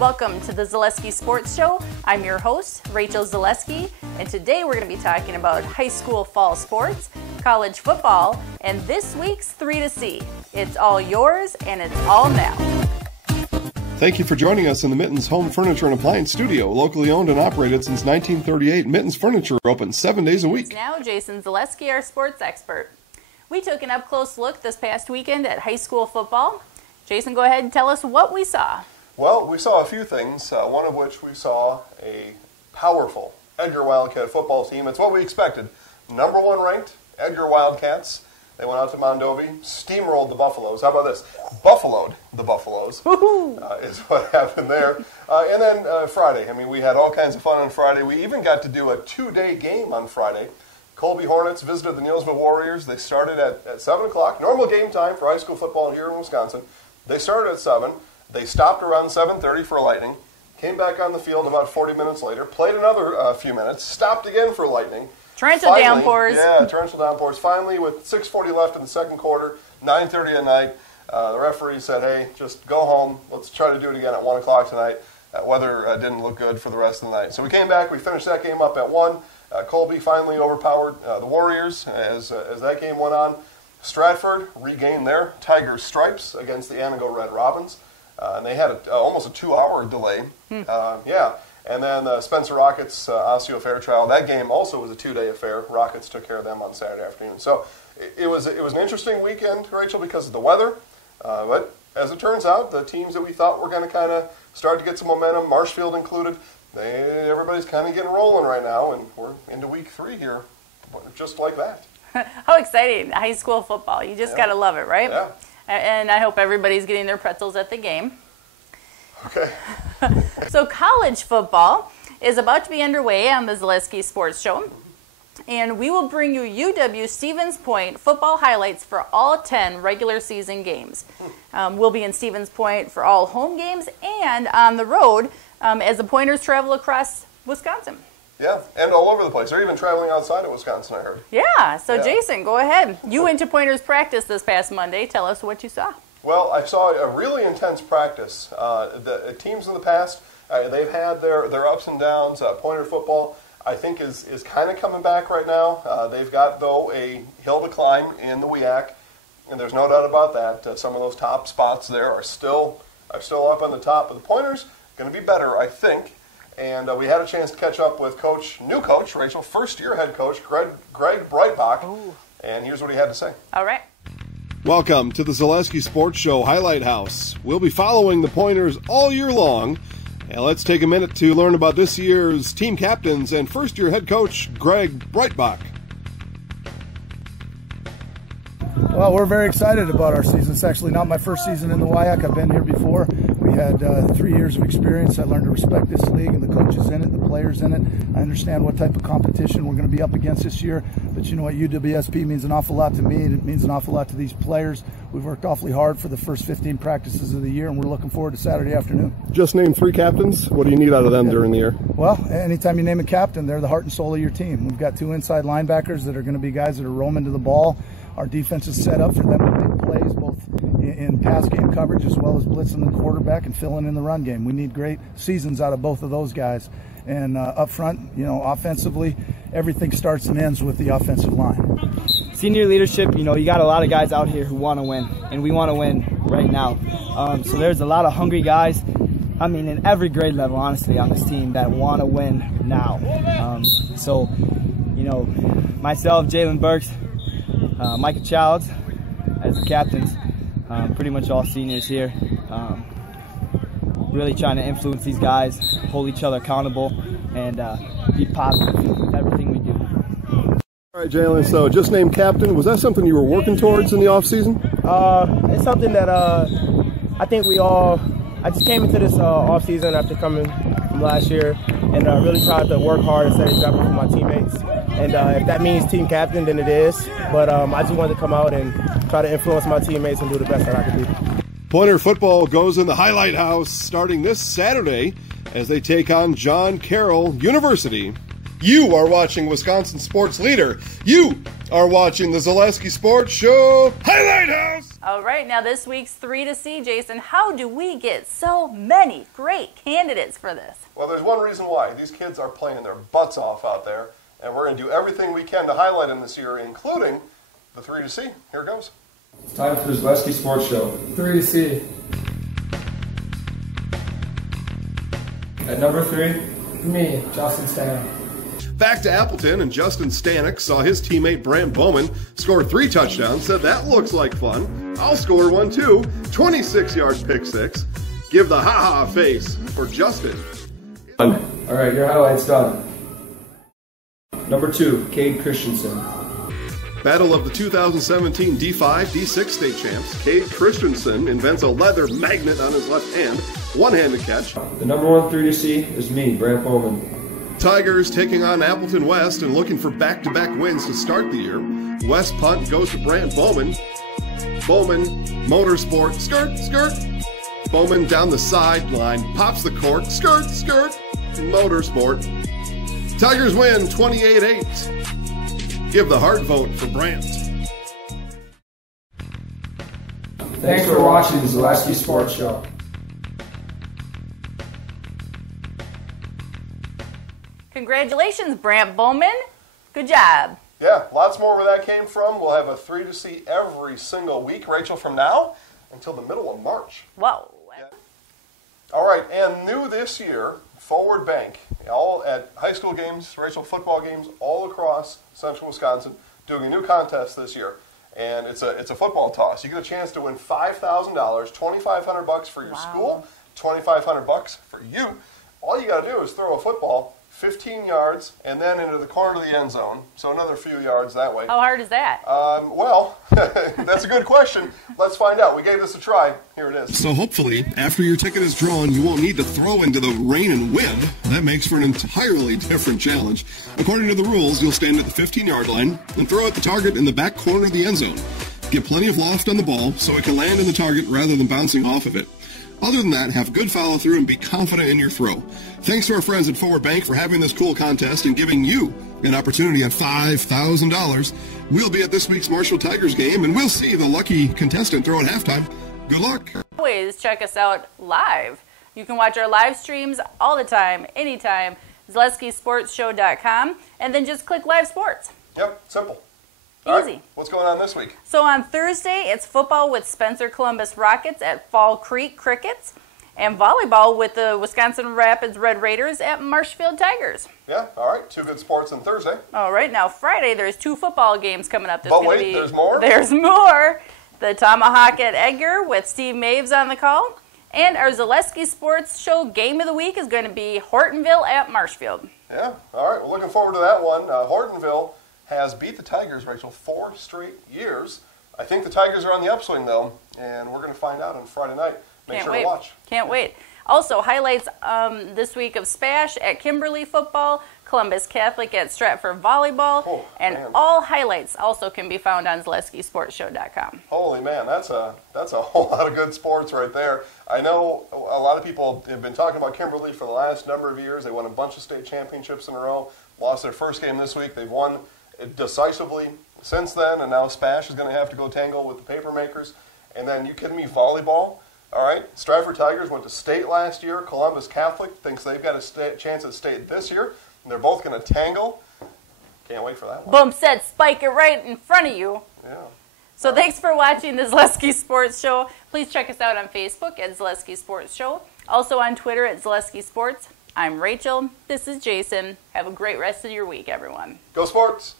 Welcome to the Zaleski Sports Show. I'm your host, Rachel Zaleski, and today we're going to be talking about high school fall sports, college football, and this week's 3 to C. It's all yours, and it's all now. Thank you for joining us in the Mittens Home Furniture and Appliance Studio, locally owned and operated since 1938. Mittens Furniture open 7 days a week. Now, Jason Zaleski, our sports expert. We took an up-close look this past weekend at high school football. Jason, go ahead and tell us what we saw. Well, we saw a few things, one of which we saw a powerful Edgar Wildcat football team. It's what we expected. Number 1 ranked, Edgar Wildcats. They went out to Mondovi, steamrolled the Buffaloes. How about this? Buffaloed the Buffaloes is what happened there. And then Friday. I mean, we had all kinds of fun on Friday. We even got to do a 2-day game on Friday. Colby Hornets visited the Neillsville Warriors. They started at 7 o'clock. Normal game time for high school football here in Wisconsin. They started at 7. They stopped around 7:30 for lightning, came back on the field about 40 minutes later, played another few minutes, stopped again for lightning. Torrential downpours. Yeah, torrential downpours. Finally, with 6:40 left in the second quarter, 9:30 at night, the referee said, hey, just go home. Let's try to do it again at 1 o'clock tonight. Weather didn't look good for the rest of the night. So we came back. We finished that game up at 1. Colby finally overpowered the Warriors as that game went on. Stratford regained their Tiger stripes against the Antigo Red Robins. And they had almost a 2-hour delay. And then Spencer Rockets, Osseo Fairchild. That game also was a 2-day affair. Rockets took care of them on Saturday afternoon. So it was an interesting weekend, Rachel, because of the weather. But as it turns out, the teams that we thought were going to kind of start to get some momentum, Marshfield included, everybody's kind of getting rolling right now, and we're into week 3 here, just like that. How exciting, high school football. You just got to love it, right? Yeah. And I hope everybody's getting their pretzels at the game. Okay. So college football is about to be underway on the Zaleski Sports Show. And we will bring you UW-Stevens Point football highlights for all 10 regular season games. We'll be in Stevens Point for all home games and on the road as the Pointers travel across Wisconsin. Yeah, and all over the place. They're even traveling outside of Wisconsin, I heard. Yeah, so Jason, go ahead. You went to Pointers practice this past Monday. Tell us what you saw. Well, I saw a really intense practice. The teams in the past, they've had their ups and downs. Pointer football, I think, is kind of coming back right now. They've got, though, a hill to climb in the WIAC, and there's no doubt about that. Some of those top spots there are still up on the top. But the Pointers going to be better, I think. And we had a chance to catch up with new coach, Rachel, first-year head coach, Greg Breitbach. Ooh. And here's what he had to say. All right. Welcome to the Zaleski Sports Show Highlight House. We'll be following the Pointers all year long. And let's take a minute to learn about this year's team captains and first-year head coach, Greg Breitbach. Well, we're very excited about our season. It's actually not my first season in the WIAC. I've been here before. We had 3 years of experience. I learned to respect this league and the coaches in it, the players in it. I understand what type of competition we're going to be up against this year. But you know what, UWSP means an awful lot to me, and it means an awful lot to these players. We've worked awfully hard for the first 15 practices of the year, and we're looking forward to Saturday afternoon. Just name 3 captains. What do you need out of them during the year? Well, anytime you name a captain, they're the heart and soul of your team. We've got 2 inside linebackers that are going to be guys that are roaming to the ball. Our defense is set up for them to make plays, both in pass game coverage as well as blitzing the quarterback and filling in the run game. We need great seasons out of both of those guys. And up front, offensively, everything starts and ends with the offensive line. Senior leadership, you got a lot of guys out here who want to win, and we want to win right now. So there's a lot of hungry guys, in every grade level, honestly, on this team that want to win now. Myself, Jalen Burks, Micah Childs as the captains, pretty much all seniors here. Really trying to influence these guys, hold each other accountable, and be positive with everything we do. All right, Jalen, so just named captain. Was that something you were working towards in the offseason? It's something that I think I just came into this offseason after coming from last year and really tried to work hard and set an example for my teammates. And if that means team captain, then it is. But I just wanted to come out and try to influence my teammates and do the best that I could do. Pointer football goes in the Highlight House starting this Saturday as they take on John Carroll University. You are watching Wisconsin Sports Leader. You are watching the Zaleski Sports Show Highlight House. All right, now this week's 3 to See, Jason. How do we get so many great candidates for this? Well, there's one reason why. These kids are playing their butts off out there, and we're going to do everything we can to highlight them this year, including the 3 to See. Here it goes. It's time for the Zaleski Sports Show. 3 to See. At number 3, Me, Justin Stanek. Back to Appleton, and Justin Stanek saw his teammate Brant Bowman score 3 touchdowns, said that looks like fun. I'll score one too. 26-yard pick six. Give the ha-ha face for Justin. All right, your highlight's done. Number 2, Cade Christensen. Battle of the 2017 D5, D6 state champs. Cade Christensen invents a leather magnet on his left hand. One-handed catch. The number 1 3 to See is me, Brant Bowman. Tigers taking on Appleton West and looking for back-to-back wins to start the year. West punt goes to Brant Bowman. Bowman, motorsport, skirt, skirt. Bowman down the sideline, pops the cork, skirt, skirt, motorsport. Tigers win 28-8. Give the heart vote for Brant. Thanks for watching the Zaleski Sports Show. Congratulations, Brant Bowman. Good job. Yeah, lots more where that came from. We'll have a 3 to See every single week, Rachel, from now until the middle of March. Whoa. Yeah. All right, and new this year, Forward Bank, all at high school games, Rachel, football games all across central Wisconsin, doing a new contest this year. And it's a football toss. You get a chance to win $5,000, $2,500 for your school, $2,500 for you. All you got to do is throw a football 15 yards and then into the corner of the end zone, so another few yards that way. How hard is that? Well, that's a good question. Let's find out. We gave this a try. Here it is. So hopefully, after your ticket is drawn, you won't need to throw into the rain and wind. That makes for an entirely different challenge. According to the rules, you'll stand at the 15-yard line and throw at the target in the back corner of the end zone. Get plenty of loft on the ball so it can land in the target rather than bouncing off of it. Other than that, have good follow-through and be confident in your throw. Thanks to our friends at Forward Bank for having this cool contest and giving you an opportunity at $5,000. We'll be at this week's Marshall Tigers game, and we'll see the lucky contestant throw at halftime. Good luck. Always check us out live. You can watch our live streams all the time, anytime, ZaleskiSportsShow.com, and then just click Live Sports. Yep, simple. Easy. All right, what's going on this week? So on Thursday, it's football with Spencer Columbus Rockets at Fall Creek Crickets, and volleyball with the Wisconsin Rapids Red Raiders at Marshfield Tigers. Yeah, all right, 2 good sports on Thursday. All right, now Friday, there's 2 football games coming up. But wait, there's more? There's more. The Tomahawk at Edgar with Steve Maves on the call. And our Zaleski Sports Show Game of the Week is going to be Hortonville at Marshfield. Yeah, all right, we're looking forward to that one. Hortonville has beat the Tigers, Rachel, 4 straight years. I think the Tigers are on the upswing, though, and we're going to find out on Friday night. Make sure to watch. Can't wait. Also, highlights this week of Spash at Kimberly Football, Columbus Catholic at Stratford Volleyball, and all highlights also can be found on ZaleskiSportsShow.com. Holy man, that's a whole lot of good sports right there. I know a lot of people have been talking about Kimberly for the last number of years. They won a bunch of state championships in a row, lost their first game this week. They've won decisively since then, and now Spash is going to have to go tangle with the Papermakers. And then, you kidding me, volleyball? All right, Stratford Tigers went to state last year. Columbus Catholic thinks they've got a chance at state this year, and they're both going to tangle. Can't wait for that one. Boom said, spike it right in front of you. Yeah. So thanks for watching the Zaleski Sports Show. Please check us out on Facebook at Zaleski Sports Show. Also on Twitter at Zaleski Sports. I'm Rachel. This is Jason. Have a great rest of your week, everyone. Go Sports!